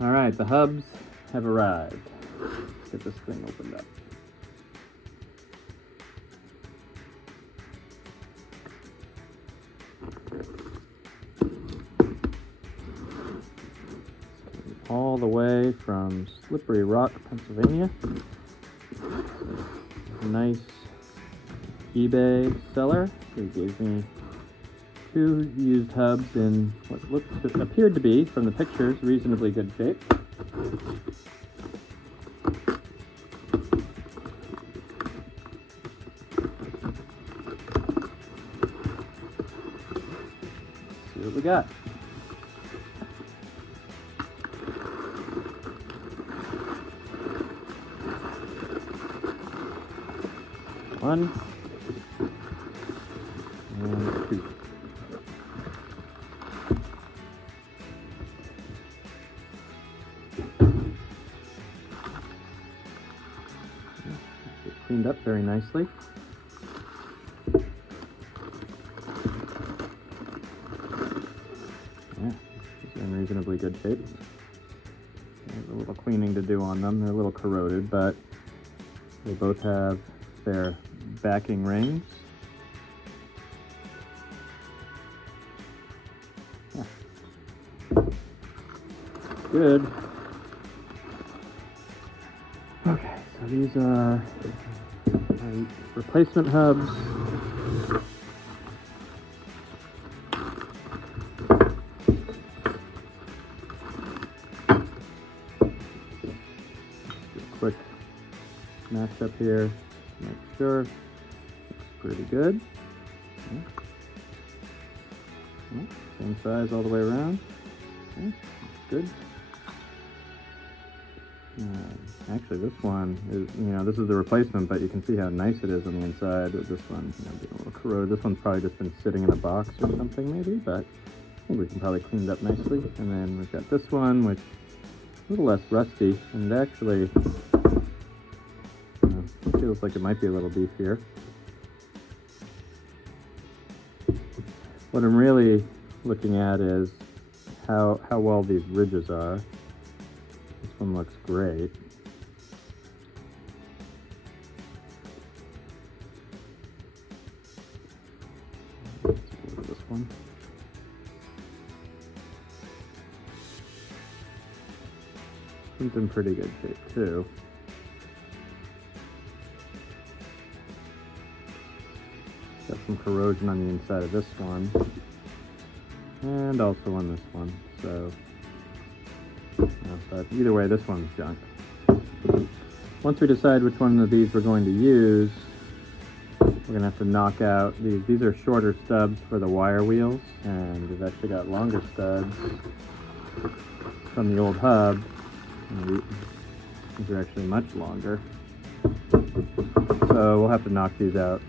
All right, the hubs have arrived. Let's get this thing opened up. All the way from Slippery Rock, Pennsylvania. Nice eBay seller who gave me 2 used hubs in what appeared to be, from the pictures, reasonably good shape. Let's see what we got. One and 2. Cleaned up very nicely. Yeah, these are in reasonably good shape. There's a little cleaning to do on them. They're a little corroded, but they both have their backing rings. Yeah. Good. Okay, so these are my replacement hubs. Quick match up here. Make sure looks pretty good. Yeah. Yeah. Same size all the way around. Okay. Good. Actually, this one is, this is the replacement, but you can see how nice it is on the inside. This one, being a little corroded. This one's probably just been sitting in a box or something, maybe, but I think we can probably clean it up nicely. And then we've got this one, which is a little less rusty, and actually feels like it might be a little beefier. What I'm really looking at is how well these ridges are. This one looks great. Let's go to this one. It's in pretty good shape too. Got some corrosion on the inside of this one, and also on this one. So, but either way, this one's junk. Once we decide which one of these we're going to use, we're going to have to knock out these. These are shorter stubs for the wire wheels, and we've actually got longer studs from the old hub. These are actually much longer. So we'll have to knock these out.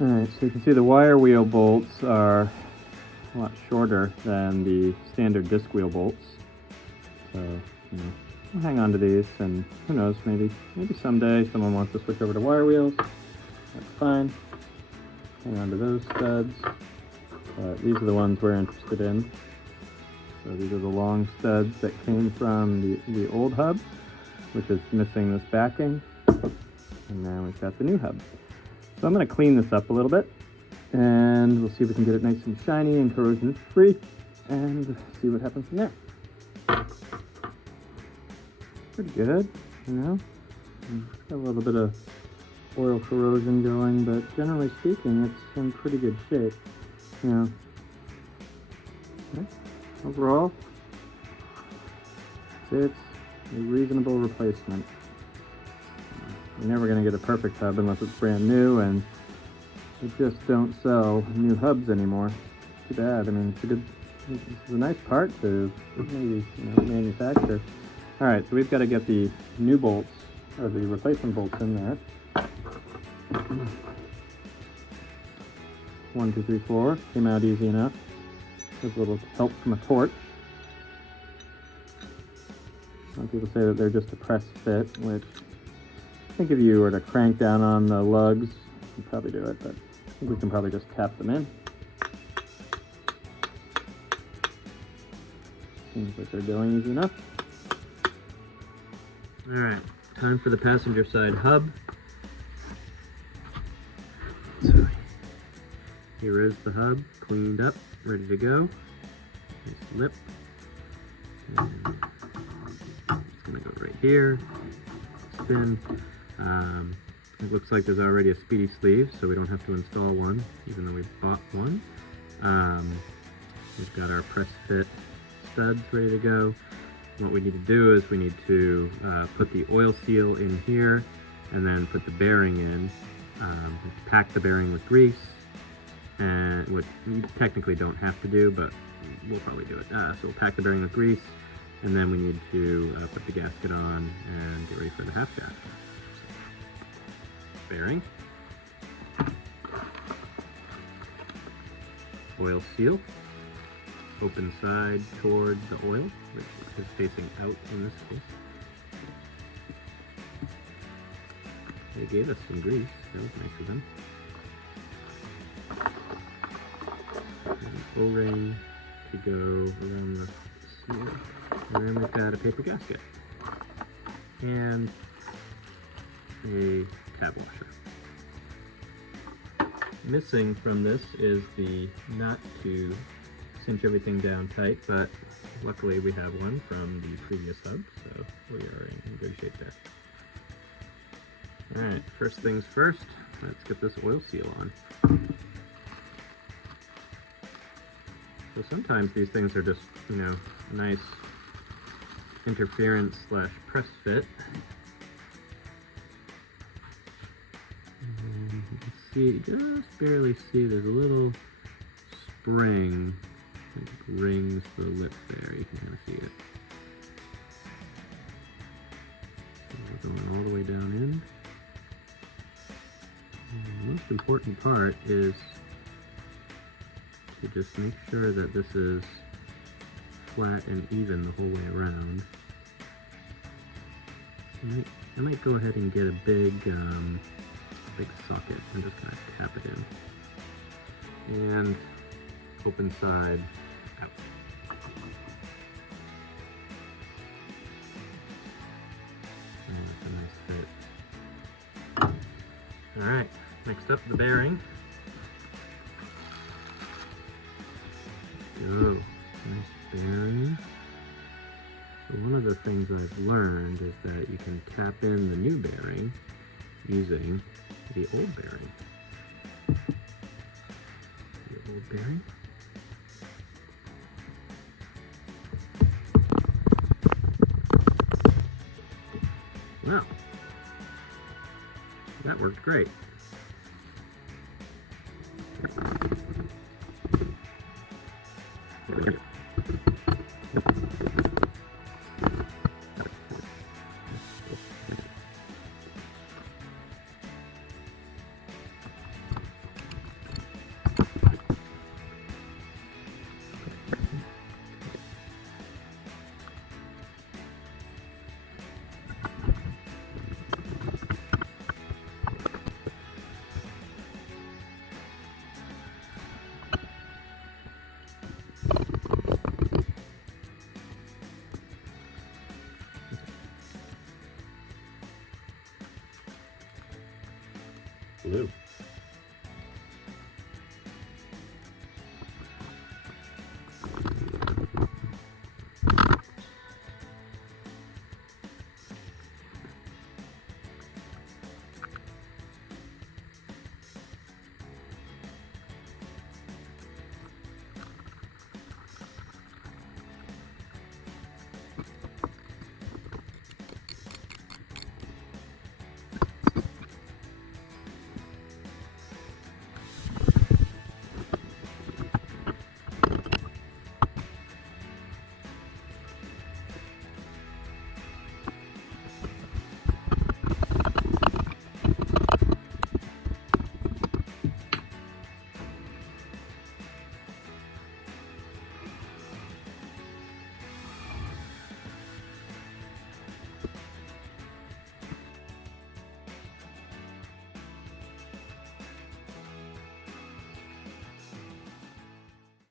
Alright, so you can see the wire wheel bolts are a lot shorter than the standard disc wheel bolts. So, we'll hang on to these, and who knows, maybe someday someone wants to switch over to wire wheels. That's fine. Hang on to those studs. But these are the ones we're interested in. So these are the long studs that came from the old hub, which is missing this backing. And now we've got the new hub. So I'm going to clean this up a little bit, and we'll see if we can get it nice and shiny and corrosion free, and see what happens from there. Pretty good, you know. Got a little bit of oil corrosion going, but generally speaking, it's in pretty good shape. You know. Okay. Overall, it's a reasonable replacement. You're never going to get a perfect hub unless it's brand new, and they just don't sell new hubs anymore. Too bad. I mean, it's a nice part to maybe, you know, manufacture. All right, so we've got to get the new bolts, or the replacement bolts in there. 1, 2, 3, 4 came out easy enough. With a little help from a torch. Some people say that they're just a press fit, which I think if you were to crank down on the lugs, you'd probably do it, but I think we can probably just tap them in. Seems like they're going easy enough. All right, time for the passenger side hub. So here is the hub, cleaned up, ready to go. Nice lip. And it's gonna go right here. Spin. It looks like there's already a speedy sleeve, so we don't have to install one, even though we bought one. We've got our press fit studs ready to go. What we need to do is we need to put the oil seal in here, and then put the bearing in. Pack the bearing with grease, and what you technically don't have to do, but we'll probably do it. So we'll pack the bearing with grease, and then we need to put the gasket on and get ready for the half shaft. Bearing, oil seal, open side toward the oil, which is facing out in this case. They gave us some grease, that was nice of them. And O-ring to go around the seal, and then we've got a paper gasket and a tab washer. Missing from this is the nut to cinch everything down tight, but luckily we have one from the previous hub, so we are in good shape there. Alright, first things first, let's get this oil seal on. So sometimes these things are just, you know, a nice interference slash press fit. And you can see, just barely see, there's a little spring that rings the lip there. You can kind of see it. So we're going all the way down in. And the most important part is to just make sure that this is flat and even the whole way around. I might go ahead and get a big socket and just kind of tap it in. And open side out. And that's a nice fit. Alright, next up the bearing. Go. Nice bearing. So one of the things I've learned is that you can tap in the new bearing using the old bearing. The old bearing. Well, that worked great. Blue.